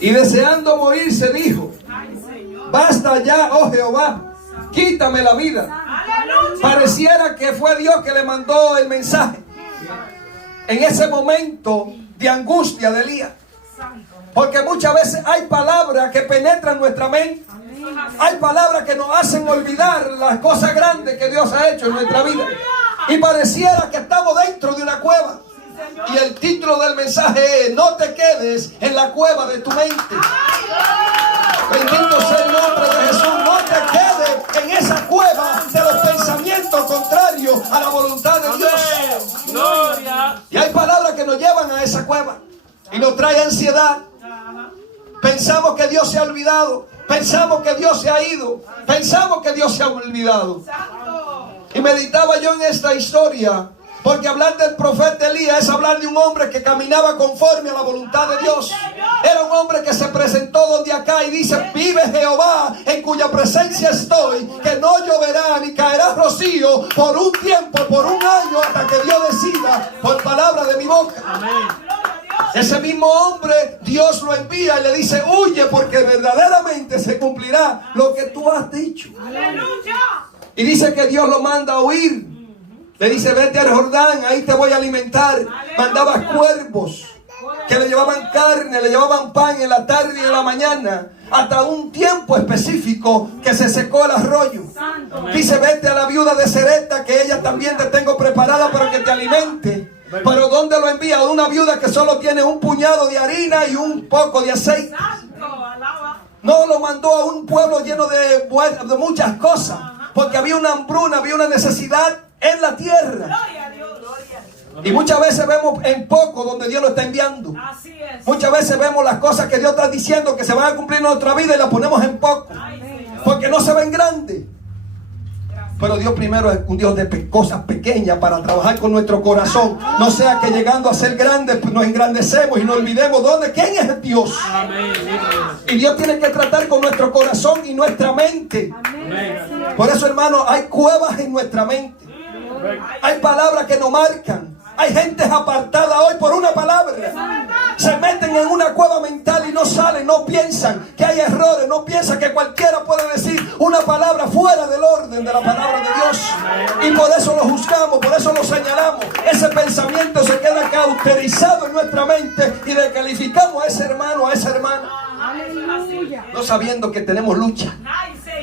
Y deseando morirse dijo: basta ya, oh Jehová, quítame la vida. Pareciera que fue Dios que le mandó el mensaje en ese momento de angustia de Elías. Porque muchas veces hay palabras que penetran nuestra mente. Hay palabras que nos hacen olvidar las cosas grandes que Dios ha hecho en nuestra vida. Y pareciera que estamos dentro de una cueva. Y el título del mensaje es: no te quedes en la cueva de tu mente. Bendito sea el nombre de Jesús. No te quedes en esa cueva de los pensamientos contrarios a la voluntad de Dios. Gloria. Y hay palabras que nos llevan a esa cueva y nos trae ansiedad. Pensamos que Dios se ha olvidado. Pensamos que Dios se ha ido. Pensamos que Dios se ha olvidado. Y meditaba yo en esta historia, porque hablar del profeta Elías es hablar de un hombre que caminaba conforme a la voluntad de Dios. Era un hombre que se presentó donde acá y dice: vive Jehová, en cuya presencia estoy, que no lloverá ni caerá rocío por un tiempo, por un año, hasta que Dios decida por palabra de mi boca. Ese mismo hombre, Dios lo envía y le dice: huye, porque verdaderamente se cumplirá lo que tú has dicho. Y dice que Dios lo manda a huir. Le dice: vete al Jordán, ahí te voy a alimentar. Mandaba cuervos que le llevaban carne, le llevaban pan en la tarde y en la mañana, hasta un tiempo específico que se secó el arroyo. Dice: vete a la viuda de Sereta, que ella también te tengo preparada para que te alimente. Pero ¿dónde lo envía? A una viuda que solo tiene un puñado de harina y un poco de aceite. No lo mandó a un pueblo lleno de muchas cosas, porque había una hambruna, había una necesidad en la tierra. Y muchas veces vemos en poco donde Dios lo está enviando. Muchas veces vemos las cosas que Dios está diciendo que se van a cumplir en nuestra vida y las ponemos en poco, porque no se ven grandes. Pero Dios primero es un Dios de cosas pequeñas para trabajar con nuestro corazón. No sea que llegando a ser grandes pues nos engrandecemos y nos olvidemos quién es Dios. Y Dios tiene que tratar con nuestro corazón y nuestra mente. Por eso, hermano, hay cuevas en nuestra mente. Hay palabras que nos marcan. Hay gente apartada hoy por una palabra. Se meten en una cueva mental y no salen, no piensan que hay errores, no piensan que cualquiera puede decir una palabra fuera del orden de la palabra de Dios. Y por eso lo juzgamos, por eso lo señalamos. Ese pensamiento se queda cauterizado en nuestra mente y descalificamos a ese hermano, a esa hermana. No sabiendo que tenemos lucha.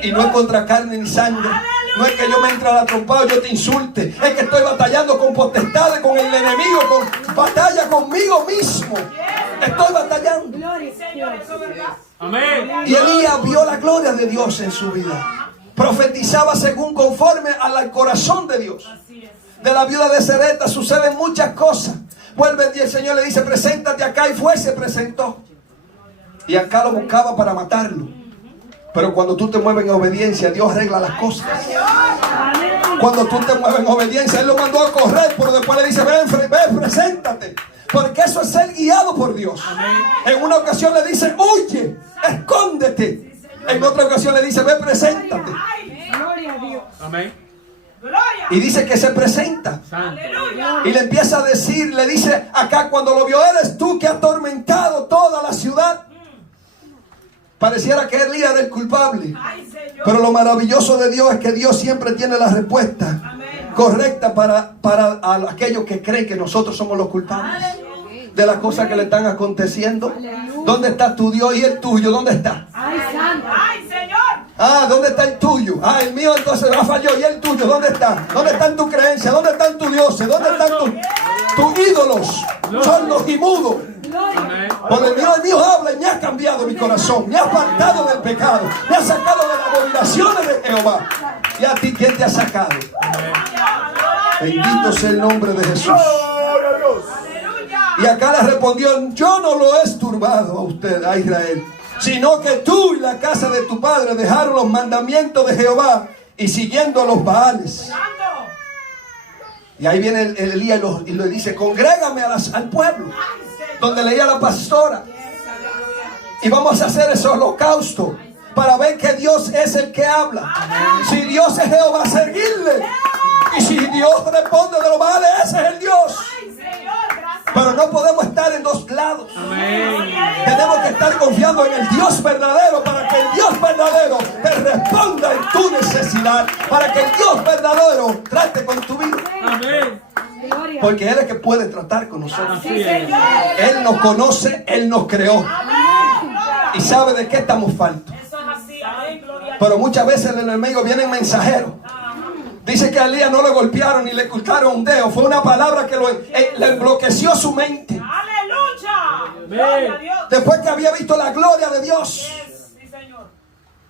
Y no es contra carne ni sangre. No es que yo me entre a la trompada y yo te insulte. Es que estoy batallando con potestades, con el enemigo, con batalla conmigo mismo. Estoy batallando. Y Elías vio la gloria de Dios en su vida. Profetizaba según conforme al corazón de Dios. De la viuda de Sereta suceden muchas cosas. Vuelve el Señor, le dice: preséntate acá, y fue, se presentó. Y acá lo buscaba para matarlo. Pero cuando tú te mueves en obediencia, Dios arregla las cosas. Cuando tú te mueves en obediencia, Él lo mandó a correr, pero después le dice: ven, preséntate. Porque eso es ser guiado por Dios. En una ocasión le dice: huye, escóndete. En otra ocasión le dice: ven, preséntate. Y dice que se presenta. Y le empieza a decir, le dice acá, cuando lo vio: eres tú que has atormentado toda la ciudad. Pareciera que Elías era el culpable. Pero lo maravilloso de Dios es que Dios siempre tiene la respuesta correcta para aquellos que creen que nosotros somos los culpables de las cosas que le están aconteciendo. ¿Dónde está tu Dios y el tuyo? ¿Dónde está? ¿Dónde está el tuyo? El mío entonces falló. ¿Y el tuyo? ¿Dónde está? ¿Dónde están tus creencias? ¿Dónde están tus dioses? ¿Dónde están tus ídolos? Sordos y mudos. Por el mío habla y me ha cambiado mi corazón. Me ha apartado del pecado. Me ha sacado de las abominaciones de Jehová. ¿Y a ti quién te ha sacado? Bendito sea el nombre de Jesús. Y acá le respondió: yo no lo he esturbado a usted, a Israel, sino que tú y la casa de tu padre dejaron los mandamientos de Jehová y siguiendo a los Baales. Y ahí viene el Elías y le dice: congrégame al pueblo, donde leía la pastora, y vamos a hacer ese holocausto para ver que Dios es el que habla. Si Dios es Jehová, seguirle. Y si Dios responde de los Baales, ese es el Dios. Pero no podemos estar en dos lados. estar confiando en el Dios verdadero, para que el Dios verdadero te responda en tu necesidad, para que el Dios verdadero trate con tu vida. Amén. Porque Él es que puede tratar con nosotros. Así es. Él nos conoce, Él nos creó y sabe de qué estamos faltos. Pero muchas veces el enemigo viene en mensajero. Dice que a Elías no le golpearon ni le cortaron un dedo. Fue una palabra que le enloqueció su mente. Amén. Después que había visto la gloria de Dios,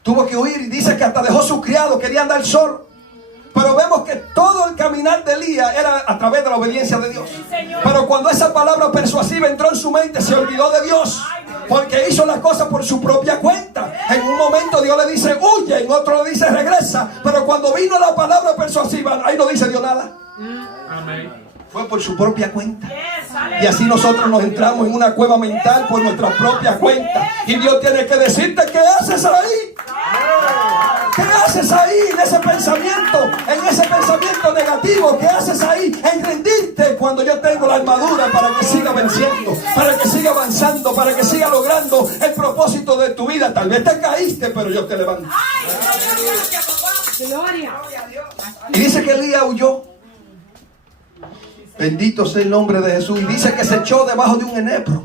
tuvo que huir. Y dice que hasta dejó su criado, quería andar solo. Pero vemos que todo el caminar de Elías era a través de la obediencia de Dios. Pero cuando esa palabra persuasiva entró en su mente, se olvidó de Dios, porque hizo las cosas por su propia cuenta. En un momento Dios le dice huye, en otro le dice regresa. Pero cuando vino la palabra persuasiva, ahí no dice Dios nada. Amén. Fue por su propia cuenta. Y así nosotros nos entramos en una cueva mental por nuestra propia cuenta. Y Dios tiene que decirte: ¿qué haces ahí? ¿Qué haces ahí en ese pensamiento? En ese pensamiento negativo. ¿Qué haces ahí en rendirte cuando yo tengo la armadura para que siga venciendo, para que siga avanzando, para que siga logrando el propósito de tu vida? Tal vez te caíste, pero yo te levanto. Y dice que Elías huyó. Bendito sea el nombre de Jesús. Y dice que se echó debajo de un enebro,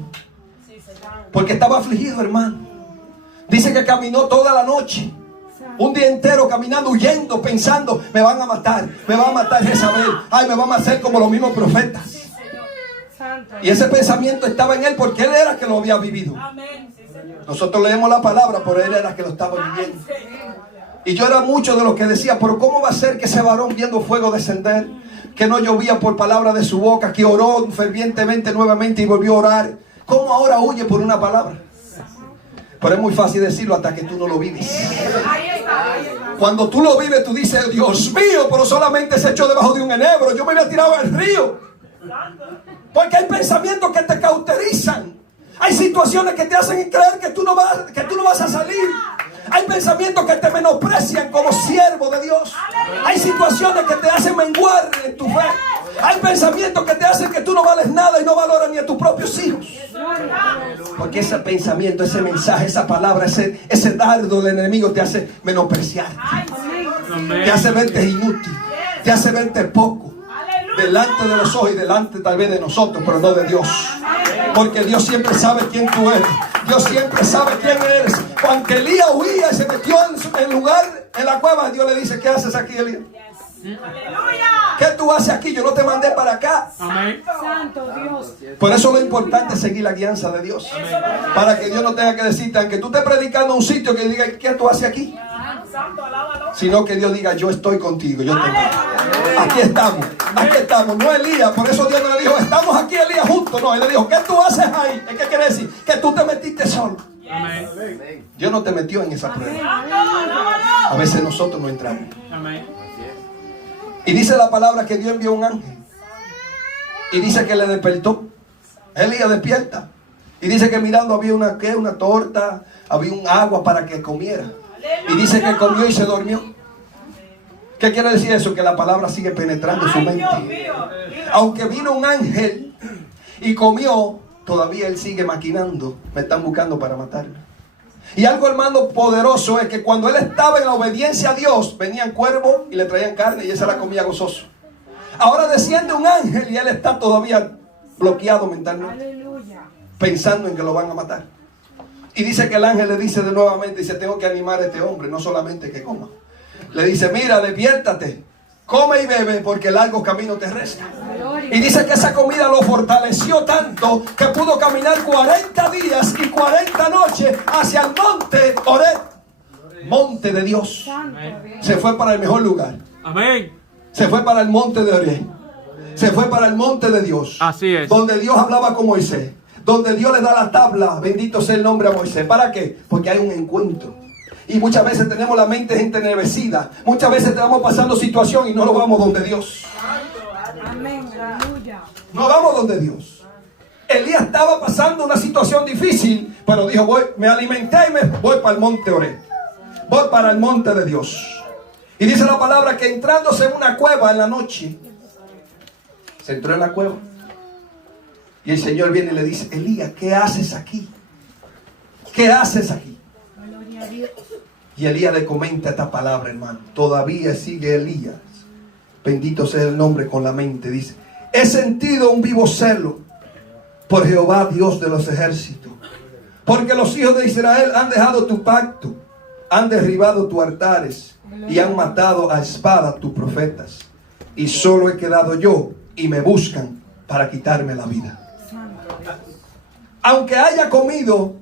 porque estaba afligido, hermano. Dice que caminó toda la noche, un día entero caminando, huyendo, pensando: me van a matar Jezabel. Ay, me van a hacer como los mismos profetas. Y ese pensamiento estaba en él porque él era que lo había vivido. Nosotros leemos la palabra, pero él era que lo estaba viviendo. Y yo era mucho de los que decía: pero ¿cómo va a ser que ese varón, viendo fuego descender, que no llovía por palabra de su boca, que oró fervientemente nuevamente y volvió a orar, cómo ahora huye por una palabra? Pero es muy fácil decirlo hasta que tú no lo vives. Cuando tú lo vives, tú dices: Dios mío, pero solamente se echó debajo de un enebro, yo me había tirado al río. Porque hay pensamientos que te cauterizan. Hay situaciones que te hacen creer que tú no vas a salir. Hay pensamientos que te menosprecian como siervo de Dios. Hay situaciones que te hacen menguar en tu fe. Hay pensamientos que te hacen que tú no vales nada y no valoras ni a tus propios hijos. Porque ese pensamiento, ese mensaje, esa palabra, ese dardo del enemigo te hace menospreciar. Te hace verte inútil. Te hace verte poco. Delante de los ojos y delante tal vez de nosotros, pero no de Dios. Porque Dios siempre sabe quién tú eres. Dios siempre sabe quién eres. Aunque Elías huía y se metió en lugar, en la cueva, Dios le dice: ¿qué haces aquí, Elías? ¿Qué tú haces aquí? Yo no te mandé para acá. Amén. Santo Dios. Por eso lo importante es seguir la guianza de Dios. Para que Dios no tenga que decirte, aunque tú estés predicando en un sitio, que diga: ¿qué tú haces aquí? Sino que Dios diga: yo estoy contigo, yo te amo. Aquí estamos. No Elías, por eso Dios no le dijo: estamos aquí, Elías, juntos. No, Él le dijo: ¿qué tú haces ahí? ¿Qué quiere decir? Que tú te metiste solo. Amén. Dios no te metió en esa prueba. A veces nosotros no entramos. Amén. Y dice la palabra que Dios envió un ángel. Y dice que le despertó. Elías, despierta. Y dice que mirando había una torta, había un agua para que comiera. Y dice que comió y se durmió. ¿Qué quiere decir eso? Que la palabra sigue penetrando su mente. Aunque vino un ángel y comió, todavía él sigue maquinando. Me están buscando para matarme. Y algo, hermano, poderoso es que cuando él estaba en la obediencia a Dios, venían cuervos y le traían carne y él se la comía gozoso. Ahora desciende un ángel y él está todavía bloqueado mentalmente, pensando en que lo van a matar. Y dice que el ángel le dice de nuevamente, dice: tengo que animar a este hombre, no solamente que coma. Le dice: mira, despiértate, come y bebe, porque largo camino te resta. Y dice que esa comida lo fortaleció tanto que pudo caminar 40 días y 40 noches hacia el monte Horeb, monte de Dios. Se fue para el mejor lugar. Amén. Se fue para el monte de Horeb. Se fue para el monte de Dios. Así es. Donde Dios hablaba con Moisés. Donde Dios le da la tabla. Bendito sea el nombre a Moisés. ¿Para qué? Porque hay un encuentro. Y muchas veces tenemos la mente entenebrecida. Muchas veces estamos pasando situación y no nos vamos donde Dios. Amén. Aleluya. No vamos donde Dios. Elías estaba pasando una situación difícil, pero dijo: me alimenté y me voy para el monte Horeb. Voy para el monte de Dios. Y dice la palabra que entrándose en una cueva en la noche, se entró en la cueva. Y el Señor viene y le dice: Elías, ¿qué haces aquí? ¿qué haces aquí? Gloria a Dios. Y Elías le comenta esta palabra, hermano. Todavía sigue Elías, bendito sea el nombre, con la mente. Dice: he sentido un vivo celo por Jehová, Dios de los ejércitos, porque los hijos de Israel han dejado tu pacto, han derribado tus altares y han matado a espada tus profetas. Y solo he quedado yo, y me buscan para quitarme la vida. Aunque haya comido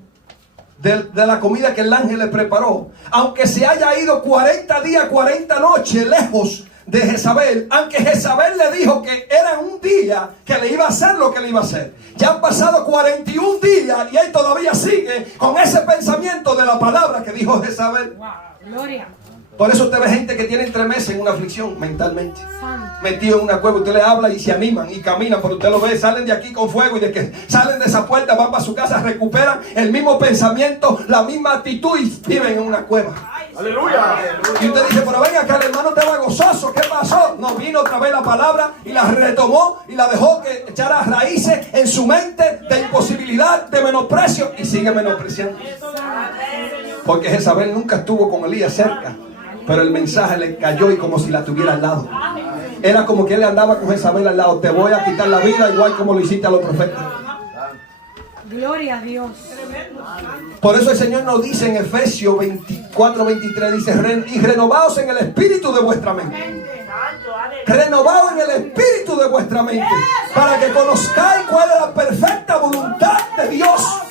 de la comida que el ángel le preparó, aunque se haya ido 40 días, 40 noches lejos de Jezabel, aunque Jezabel le dijo que era un día que le iba a hacer lo que le iba a hacer, ya han pasado 41 días y él todavía sigue con ese pensamiento de la palabra que dijo Jezabel. Wow. Gloria. Por eso usted ve gente que tiene 3 meses en una aflicción mentalmente, Santo. metido en una cueva. Usted le habla y se animan y caminan, pero usted lo ve, salen de aquí con fuego, y de que salen de esa puerta van para su casa, recuperan el mismo pensamiento, la misma actitud, y viven en una cueva. Aleluya. Y usted dice: pero venga acá, el hermano estaba gozoso, ¿qué pasó? No, vino otra vez la palabra y la retomó y la dejó que echara raíces en su mente de imposibilidad, de menosprecio, y sigue menospreciando. Porque Jezabel nunca estuvo con Elías cerca, pero el mensaje le cayó y como si la tuviera al lado. Era como que él andaba con Jezabel al lado: te voy a quitar la vida igual como lo hiciste a los profetas. Gloria a Dios. Por eso el Señor nos dice en Efesios 24:23, dice: y renovaos en el espíritu de vuestra mente. Renovaos en el espíritu de vuestra mente, para que conozcáis cuál es la perfecta voluntad de Dios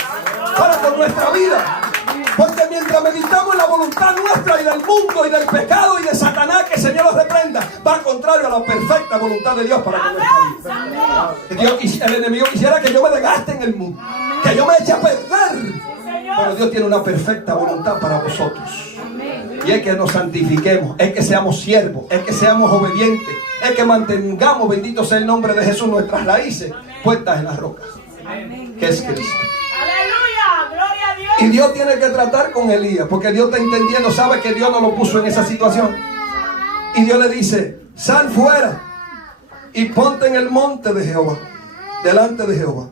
para con nuestra vida. Porque mientras meditamos en la voluntad nuestra y del mundo y del pecado y de Satanás, que el Señor los reprenda, va contrario a la perfecta voluntad de Dios para con nuestra vida. El enemigo quisiera que yo me desgaste en el mundo, que yo me eche a perder. Pero Dios tiene una perfecta voluntad para vosotros. Y es que nos santifiquemos, es que seamos siervos, es que seamos obedientes, es que mantengamos, bendito sea el nombre de Jesús, nuestras raíces puestas en las rocas, que es Cristo. Y Dios tiene que tratar con Elías, porque Dios está entendiendo, sabe que Dios no lo puso en esa situación. Y Dios le dice: sal fuera y ponte en el monte de Jehová, delante de Jehová.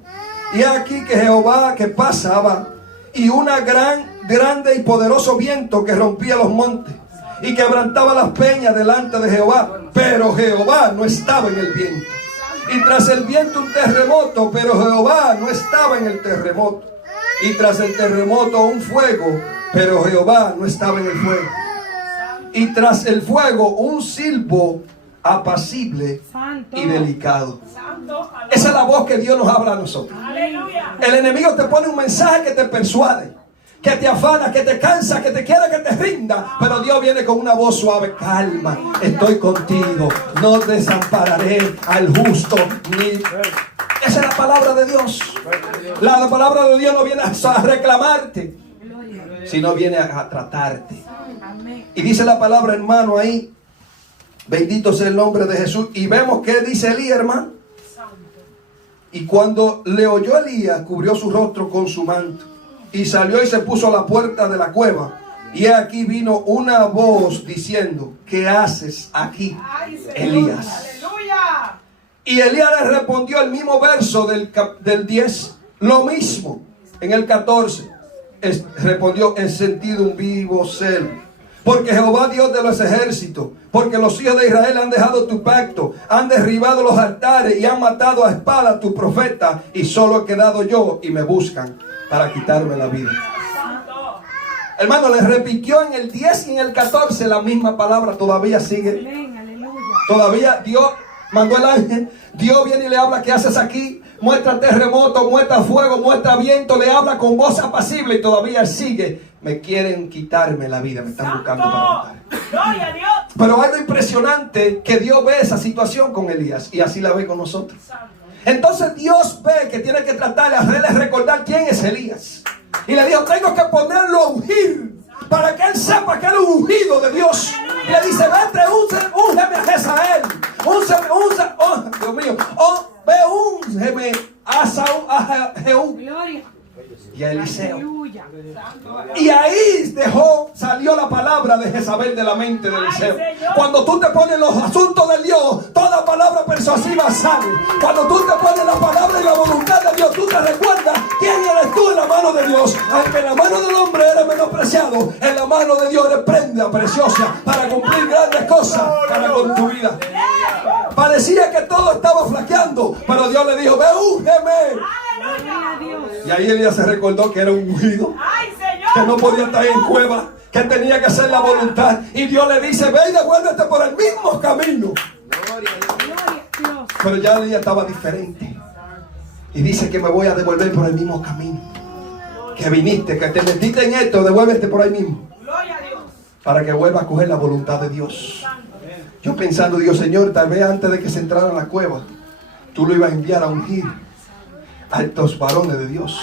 Y aquí que Jehová que pasaba, y una grande y poderoso viento que rompía los montes y quebrantaba las peñas delante de Jehová. Pero Jehová no estaba en el viento. Y tras el viento un terremoto, pero Jehová no estaba en el terremoto. Y tras el terremoto un fuego, pero Jehová no estaba en el fuego. Y tras el fuego un silbo apacible y delicado. Esa es la voz que Dios nos habla a nosotros. El enemigo te pone un mensaje que te persuade, que te afana, que te cansa, que te quiere que te rinda. Pero Dios viene con una voz suave: calma, estoy contigo, no desampararé al justo ni... Esa es la palabra de Dios. La palabra de Dios no viene a reclamarte, sino viene a tratarte. Y dice la palabra, hermano, ahí: bendito sea el nombre de Jesús. Y vemos que dice Elías, hermano. Y cuando le oyó Elías, cubrió su rostro con su manto y salió y se puso a la puerta de la cueva. Y aquí vino una voz diciendo: ¿qué haces aquí, Elías? Y Elías le respondió el mismo verso del 10, lo mismo. En el 14 respondió: he sentido un vivo celo, porque Jehová, Dios de los ejércitos, porque los hijos de Israel han dejado tu pacto, han derribado los altares y han matado a espada a tus profetas, y solo he quedado yo, y me buscan para quitarme la vida. Hermano, le repitió en el 10 y en el 14 la misma palabra. Todavía sigue. Todavía Dios mandó el ángel. Dios viene y le habla: ¿qué haces aquí? Muestra terremoto, muestra fuego, muestra viento. Le habla con voz apacible y todavía sigue: me quieren quitarme la vida, me están buscando para matar. Gloria a Dios. Pero algo impresionante, que Dios ve esa situación con Elías y así la ve con nosotros. Entonces Dios ve que tiene que tratar de hacerle recordar quién es Elías. Y le dijo: tengo que ponerlo a ungir, para que él sepa que él es un ungido de Dios. Y le dice: vete, úngeme a Jezael, oh Dios mío, ve, úngeme a Jehú. y a Eliseo. Aleluya. Y ahí salió la palabra de Jezabel de la mente de Eliseo. Cuando tú te pones los asuntos de Dios, toda palabra persuasiva sale. Cuando tú te pones la palabra y la voluntad de Dios, tú te recuerdas quién eres tú en la mano de Dios. Aunque en la mano del hombre eres menospreciado, en la mano de Dios eres prenda preciosa para cumplir grandes cosas para con tu vida. Parecía que todo estaba flaqueando, pero Dios le dijo: ve, úngeme. Gloria a Dios. Y ahí Elías se recordó que era un ungido, que no podía estar en cueva, que tenía que hacer la voluntad. Y Dios le dice: ve y devuélvete por el mismo camino. Gloria a Dios. Pero ya Elías estaba diferente. Y dice que me voy a devolver por el mismo camino. Que viniste, que te metiste en esto, devuélvete por ahí mismo. Para que vuelva a coger la voluntad de Dios. Yo pensando, Dios, Señor, tal vez antes de que se entrara en la cueva, tú lo ibas a enviar a ungir a estos varones de Dios.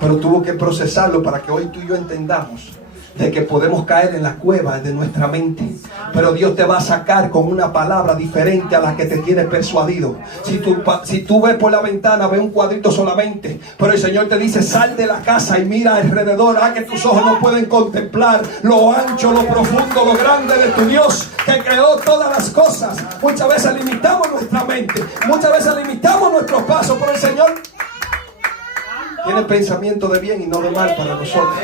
Pero tuvo que procesarlo para que hoy tú y yo entendamos de que podemos caer en la cueva de nuestra mente, pero Dios te va a sacar con una palabra diferente a la que te tiene persuadido. Si tú ves por la ventana, ves un cuadrito solamente, pero el Señor te dice: sal de la casa y mira alrededor, que tus ojos no pueden contemplar lo ancho, lo profundo, lo grande de tu Dios, que creó todas las cosas. Muchas veces limitamos nuestra mente, muchas veces limitamos nuestros pasos, pero el Señor tiene pensamiento de bien y no de mal para nosotros.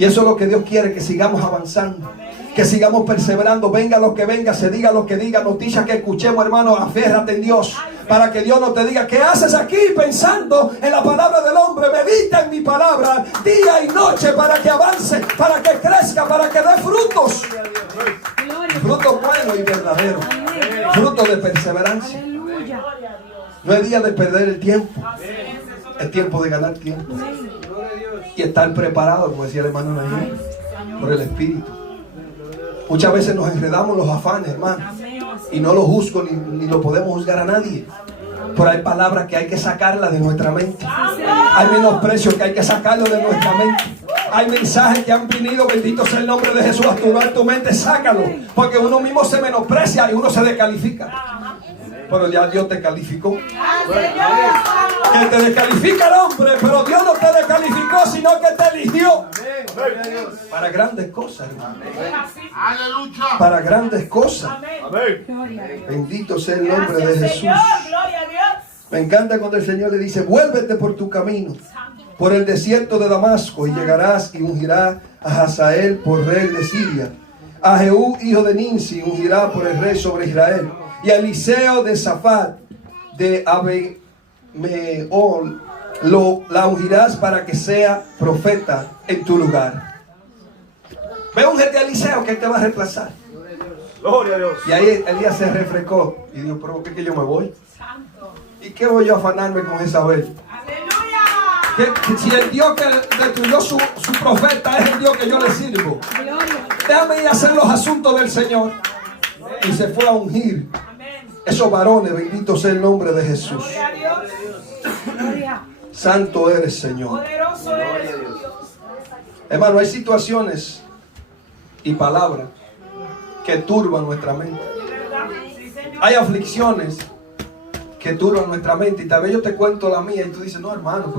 Y eso es lo que Dios quiere, que sigamos avanzando, que sigamos perseverando, venga lo que venga, se diga lo que diga, noticias que escuchemos, hermano, aférrate en Dios, para que Dios no te diga: ¿qué haces aquí pensando en la palabra del hombre? Medita en mi palabra día y noche para que avance, para que crezca, para que dé frutos. Frutos buenos y verdaderos, frutos de perseverancia. Aleluya. No es día de perder el tiempo, es tiempo de ganar tiempo. Y estar preparado, como decía el hermano Nayib, por el Espíritu. Muchas veces nos enredamos los afanes, hermano, y no lo juzgo ni lo podemos juzgar a nadie. Pero hay palabras que hay que sacarlas de nuestra mente. Hay menosprecios que hay que sacarlo de nuestra mente. Hay mensajes que han venido, bendito sea el nombre de Jesús, a turbar tu mente. Sácalo, porque uno mismo se menosprecia y uno se descalifica. Pero ya Dios te calificó. Que te descalifica el hombre, pero Dios no te descalificó, sino que te eligió para grandes cosas, hermano. Para grandes cosas. Bendito sea el nombre de Jesús. Me encanta cuando el Señor le dice: vuélvete por tu camino, por el desierto de Damasco, y llegarás y ungirás a Hazael por rey de Siria. A Jehú, hijo de Ninsi, ungirá por el rey sobre Israel. Y a Eliseo de Safat de Abimeol la ungirás para que sea profeta en tu lugar. Ve, ungete a Eliseo, que él te va a reemplazar. Gloria a Dios. Y ahí Elías se refrescó y dijo: ¿pero qué que yo me voy? ¿Y qué voy yo a afanarme con Jezabel? Que si el Dios que destruyó su profeta es el Dios que yo le sirvo, déjame ir a hacer los asuntos del Señor. Y se fue a ungir esos varones. Bendito sea el nombre de Jesús. Santo eres, Señor. Hermano, hay situaciones y palabras que turban nuestra mente. Hay aflicciones que turban nuestra mente. Y tal vez yo te cuento la mía y tú dices: no, hermano,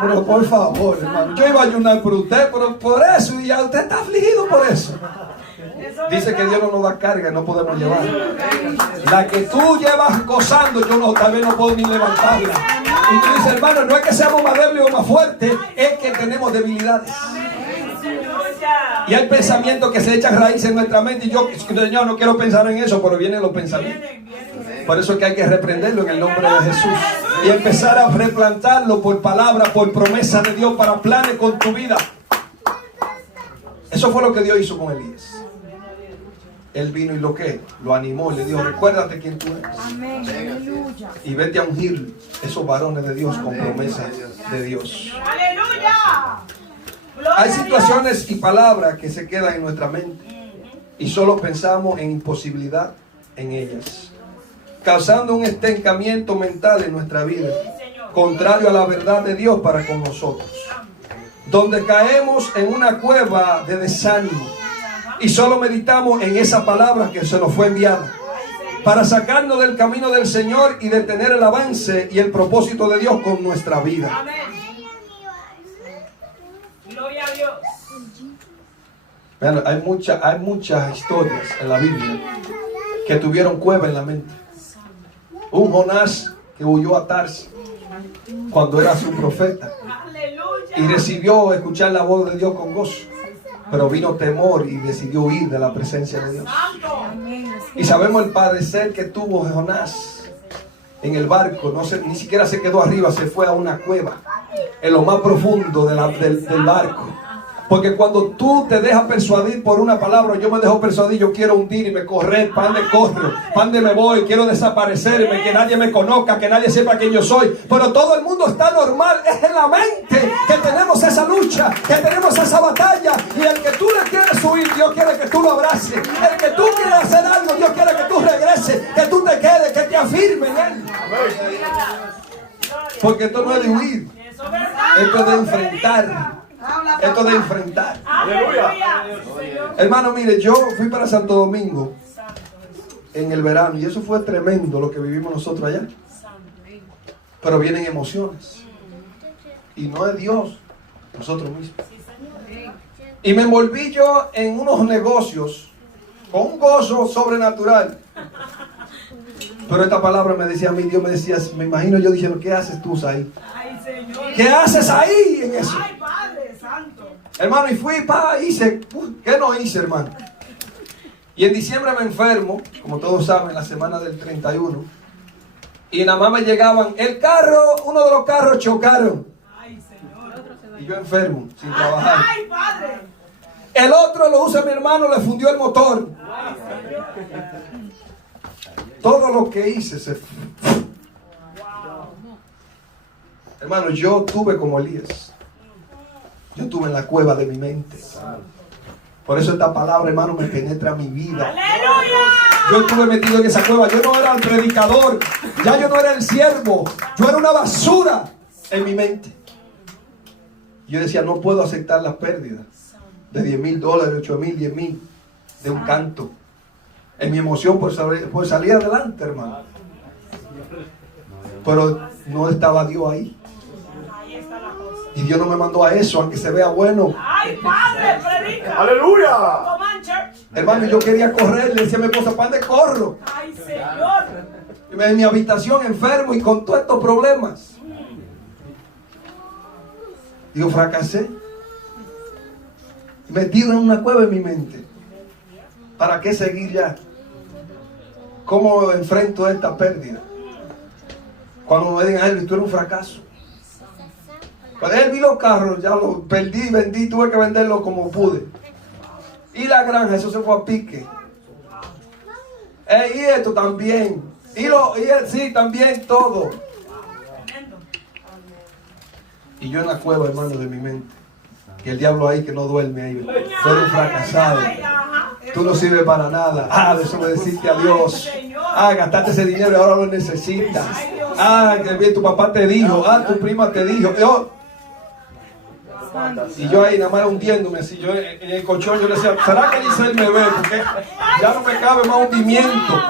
pero por favor, hermano, yo iba a ayunar por usted, pero por eso, y ya usted está afligido por eso. Dice que Dios no nos da carga y no podemos llevar. La que tú llevas gozando, tal vez no puedo ni levantarla. Y tú dices: hermano, no es que seamos más débiles o más fuertes, es que tenemos debilidades. Y hay pensamientos que se echan raíces en nuestra mente. Y yo, Señor, no quiero pensar en eso, pero vienen los pensamientos. Por eso es que hay que reprenderlo en el nombre de Jesús. Y empezar a replantarlo por palabra, por promesa de Dios, para planes con tu vida. Eso fue lo que Dios hizo con Elías. Él vino y lo animó y le dijo: recuérdate quién tú eres. Amén. Aleluya. Y vete a ungir esos varones de Dios con promesas de Dios. Aleluya. Hay situaciones y palabras que se quedan en nuestra mente y solo pensamos en imposibilidad en ellas, causando un estancamiento mental en nuestra vida, contrario a la verdad de Dios para con nosotros, donde caemos en una cueva de desánimo y solo meditamos en esa palabra que se nos fue enviada. para sacarnos del camino del Señor y detener el avance y el propósito de Dios con nuestra vida. Amén. Gloria a Dios. Vean, hay muchas historias en la Biblia que tuvieron cueva en la mente. Un Jonás que huyó a Tarsis cuando era su profeta y recibió escuchar la voz de Dios con gozo, pero vino temor y decidió huir de la presencia de Dios. Y sabemos el padecer que tuvo Jonás en el barco. Ni siquiera se quedó arriba, se fue a una cueva en lo más profundo del barco. Porque cuando tú te dejas persuadir por una palabra, yo me dejo persuadir, yo quiero hundirme, correr, ¿para dónde corro? ¿Para dónde me voy? Quiero desaparecerme, que nadie me conozca, que nadie sepa quién yo soy. Pero todo el mundo está normal, es en la mente que tenemos esa lucha, que tenemos esa batalla. Y el que tú le quieres huir, Dios quiere que tú lo abraces. El que tú quieres hacer algo, Dios quiere que tú regreses, que tú te quedes, que te afirmes en Él. Porque esto no es de huir, esto es de enfrentar. Esto de enfrentar. Aleluya. Hermano, mire, yo fui para Santo Domingo en el verano y eso fue tremendo lo que vivimos nosotros allá. Pero vienen emociones y no es Dios, nosotros mismos. Y me envolví yo en unos negocios con un gozo sobrenatural. Pero esta palabra me decía a mí, Dios me decía, me imagino yo diciendo, ¿qué haces tú ahí? ¿Qué haces ahí en eso? Ay, Padre Santo. Hermano, y fui, hice, ¿qué no hice, hermano? Y en diciembre me enfermo, como todos saben, la semana del 31. Y nada más me llegaban, uno de los carros chocaron. Ay, Señor. Y yo enfermo, sin trabajar. Ay, Padre. El otro lo usa mi hermano, le fundió el motor. Todo lo que hice se fue. Hermano, yo tuve como Elías. Yo estuve en la cueva de mi mente. Por eso esta palabra, hermano, me penetra mi vida. ¡Aleluya! Yo estuve metido en esa cueva. Yo no era el predicador. Ya yo no era el siervo. Yo era una basura en mi mente. Yo decía, no puedo aceptar las pérdidas de $10,000, $8,000, $10,000 de un canto. En mi emoción por salir adelante, hermano. Pero no estaba Dios ahí. Y Dios no me mandó a eso, aunque se vea bueno. ¡Ay, Padre! ¡Predica! ¡Aleluya! Come on, church. Hermano, yo quería correr. Le decía a mi esposa, ¿para dónde corro? ¡Ay, Señor! En mi habitación enfermo y con todos estos problemas. Digo, fracasé. Metido en una cueva en mi mente. ¿Para qué seguir ya? ¿Cómo enfrento esta pérdida? Cuando me digan, Elvis, tú eres un fracaso. Cuando él vi los carros, ya los perdí, vendí, tuve que venderlos como pude. Y la granja, eso se fue a pique. Y esto también. Sí, también todo. Y yo en la cueva, hermano, de mi mente. Que el diablo ahí que no duerme ahí. Tú eres un fracasado. Tú no sirves para nada. De eso me deciste a Dios. Gastaste ese dinero y ahora lo necesitas. Que bien tu papá te dijo. Tu prima te dijo. Y yo ahí nada más hundiéndome así. Yo en el colchón yo le decía, ¿será que Giselle me ve? Porque ya no me cabe más hundimiento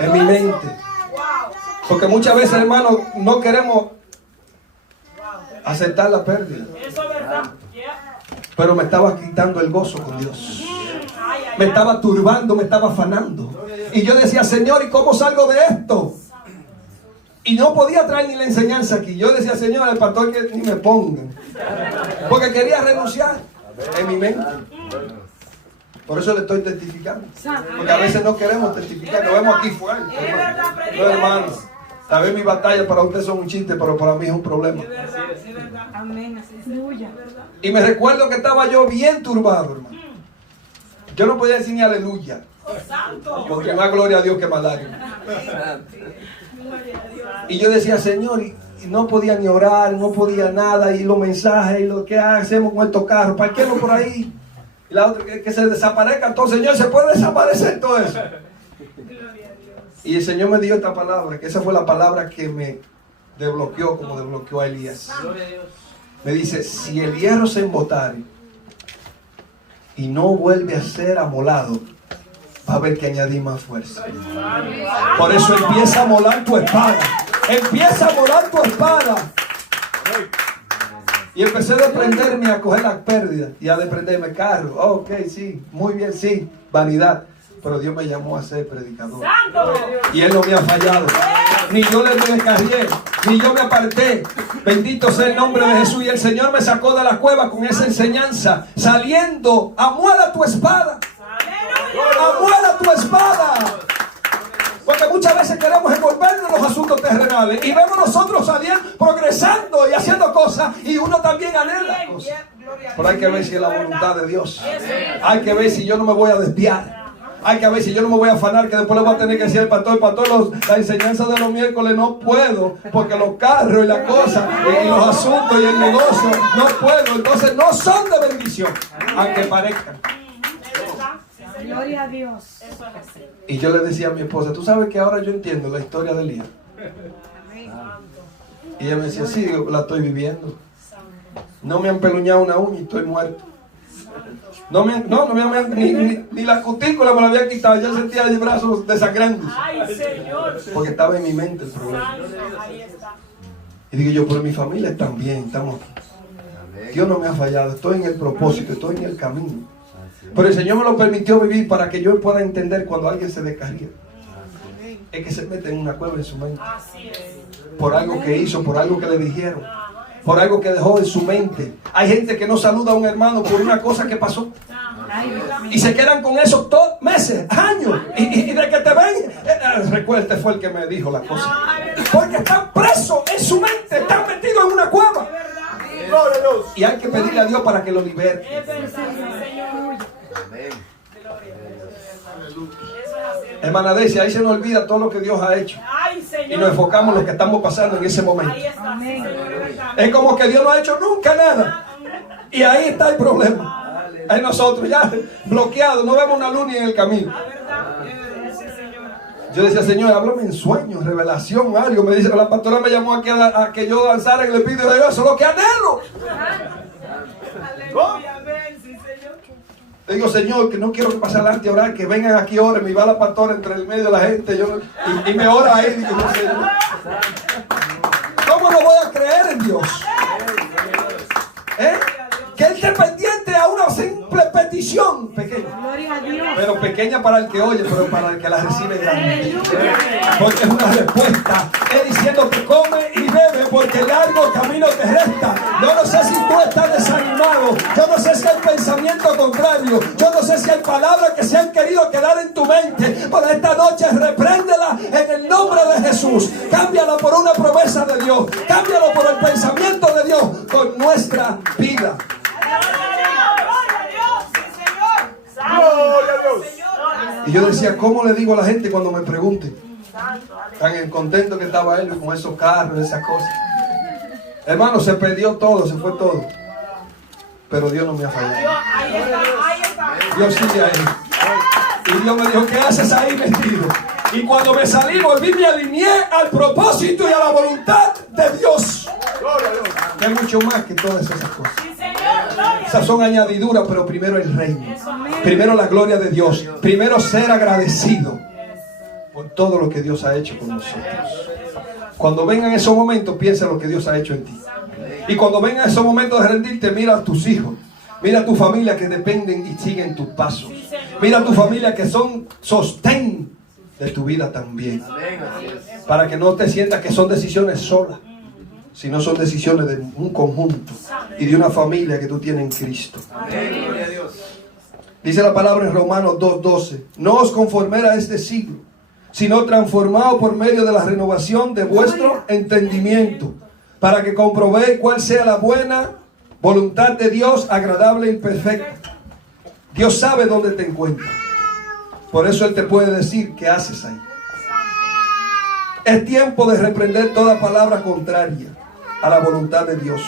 en mi mente. Porque muchas veces, hermano, no queremos aceptar la pérdida. Eso es verdad. Pero me estaba quitando el gozo con Dios. Me estaba turbando, me estaba afanando. Y yo decía, Señor, ¿y cómo salgo de esto? Y no podía traer ni la enseñanza aquí. Yo decía, Señor, al pastor que ni me pongan. Porque quería renunciar en mi mente. Por eso le estoy testificando. Porque a veces no queremos testificar. Nos vemos aquí fuerte. No, hermanos. Tal vez mi batalla para ustedes son un chiste, pero para mí es un problema. Amén. Aleluya. Y me recuerdo que estaba yo bien turbado, hermano. Yo no podía decir ni aleluya. Porque más gloria a Dios que más lágrimas. Y yo decía, Señor, y no podía ni orar, no podía nada. Y los mensajes, y lo que hacemos con estos carros, parquemos por ahí. Y la otra, que se desaparezca. Entonces, Señor, ¿se puede desaparecer todo eso? Y el Señor me dio esta palabra, que esa fue la palabra que me desbloqueó como desbloqueó a Elías. Me dice, si el hierro se embotare y no vuelve a ser amolado, va a haber que añadir más fuerza. Por eso empieza a molar tu espada. Empieza a molar tu espada. Y empecé a desprenderme, a coger las pérdidas y a desprenderme carro. Oh, ok, sí, muy bien, sí, vanidad. Pero Dios me llamó a ser predicador. Y Él no me ha fallado. Ni yo le descarrié, ni yo me aparté. Bendito sea el nombre de Jesús. Y el Señor me sacó de la cueva con esa enseñanza. Saliendo, amuela tu espada. Amuela tu espada. Porque muchas veces queremos envolvernos en los asuntos terrenales y vemos nosotros saliendo, progresando y haciendo cosas, y uno también anhela cosas. Pero hay que ver si es la voluntad de Dios. Hay que ver si yo no me voy a desviar. Hay que ver si yo no me voy a afanar, que después le voy a tener que decir al pastor, la enseñanza de los miércoles no puedo, porque los carros y las cosas y los asuntos y el negocio no puedo. Entonces no son de bendición, aunque parezcan. Gloria a Dios. Y yo le decía a mi esposa, tú sabes que ahora yo entiendo la historia de Elías. Y ella me decía, sí, digo, la estoy viviendo. No me han peluñado una uña y estoy muerto. No me han, ni la cutícula me la había quitado. Yo sentía el brazo desangrándose. Porque estaba en mi mente el problema. Y digo yo, pero mi familia también, estamos aquí. Dios no me ha fallado, estoy en el propósito, estoy en el camino. Pero el Señor me lo permitió vivir para que yo pueda entender cuando alguien se descarría. Es que se mete en una cueva en su mente. Por algo que hizo, por algo que le dijeron, por algo que dejó en su mente. Hay gente que no saluda a un hermano por una cosa que pasó. Y se quedan con eso meses, años. Y de que te ven, recuerda, este fue el que me dijo la cosa. Porque están presos en su mente, están metidos en una cueva. Y hay que pedirle a Dios para que lo libere. Hermana Daisy, ahí se nos olvida todo lo que Dios ha hecho. Y nos enfocamos en lo que estamos pasando en ese momento. Es como que Dios no ha hecho nunca nada. Y ahí está el problema. Ahí nosotros ya bloqueados, no vemos una luz ni en el camino. Yo decía, Señor, háblame en sueños, revelación, algo. Me dice, la pastora me llamó aquí a que yo danzara en el Espíritu de Dios. Eso es lo que anhelo. Le digo, Señor, que no quiero que pase adelante a orar, que vengan aquí a orar. Me va la pastora entre el medio de la gente y me ora ahí. Digo, no, Señor, ¿cómo no voy a creer en Dios? Que Él esté pendiente a una simple petición pequeña. Pero pequeña para el que oye, pero para el que la recibe grande. Porque es una respuesta. Es diciendo que come y bebe, porque largo camino te resta. Yo no sé si tú estás desanimado. Yo no sé si hay pensamiento contrario. Yo no sé si hay palabras que se han querido quedar en tu mente. Pero esta noche repréndela en el nombre de Jesús. Cámbiala por una promesa de Dios. Cámbialo por el pensamiento de Dios con nuestra vida. Y yo decía, ¿cómo le digo a la gente cuando me pregunten? Tan contento que estaba él con esos carros, esas cosas. Hermano, se perdió todo, se fue todo. Pero Dios no me ha fallado. Dios sigue ahí. Y Dios me dijo, ¿qué haces ahí metido? Y cuando me salí, volví, me alineé al propósito y a la voluntad de Dios. Que es mucho más que todas esas cosas. Esas son añadiduras, pero primero el reino. Primero la gloria de Dios. Primero ser agradecido por todo lo que Dios ha hecho con nosotros. Cuando vengan esos momentos, piensa lo que Dios ha hecho en ti. Y cuando vengan esos momentos de rendirte, mira a tus hijos. Mira a tu familia que dependen y siguen tus pasos. Mira a tu familia que son sostén de tu vida también. Para que no te sientas que son decisiones solas, sino son decisiones de un conjunto y de una familia que tú tienes en Cristo. Dice la palabra en Romanos 2:12: no os conforméis a este siglo, sino transformaos por medio de la renovación de vuestro entendimiento, para que comprobéis cuál sea la buena voluntad de Dios, agradable y perfecta. Dios sabe dónde te encuentras. Por eso Él te puede decir qué haces ahí. Es tiempo de reprender toda palabra contraria a la voluntad de Dios.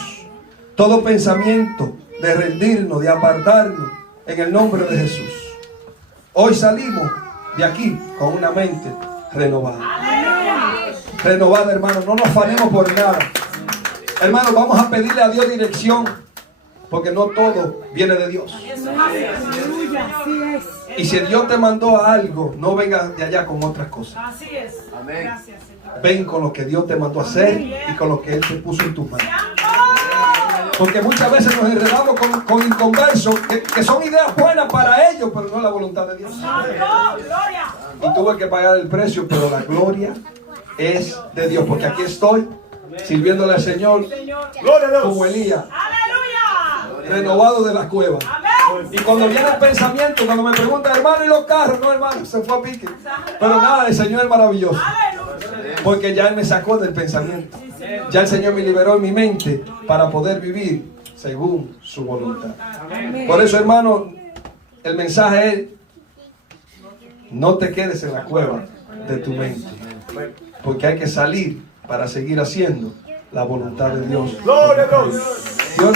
Todo pensamiento de rendirnos, de apartarnos, en el nombre de Jesús. Hoy salimos de aquí con una mente renovada. Renovada, hermano. No nos afanemos por nada. Hermano, vamos a pedirle a Dios dirección. porque no todo viene de Dios. Aleluya, así es. Y si Dios te mandó a algo, no vengas de allá con otras cosas. Así es. Amén. Gracias, Señor. Ven con lo que Dios te mandó a hacer y con lo que Él te puso en tus manos. Porque muchas veces nos enredamos con inconversos que son ideas buenas para ellos, pero no es la voluntad de Dios. Santo, gloria. Y tuve que pagar el precio, pero la gloria es de Dios. Porque aquí estoy sirviéndole al Señor Gloria a Dios. como Elías, Aleluya. renovado de la cueva. Amén. Y cuando viene el pensamiento, cuando me preguntan, hermano, ¿y los carros? No, hermano, se fue a pique. Pero nada, el Señor es maravilloso. Aleluya. Porque ya Él me sacó del pensamiento. Ya el Señor me liberó en mi mente para poder vivir según su voluntad. Por eso, hermano, el mensaje es: no te quedes en la cueva de tu mente. Porque hay que salir para seguir haciendo la voluntad de Dios. Gloria a Dios.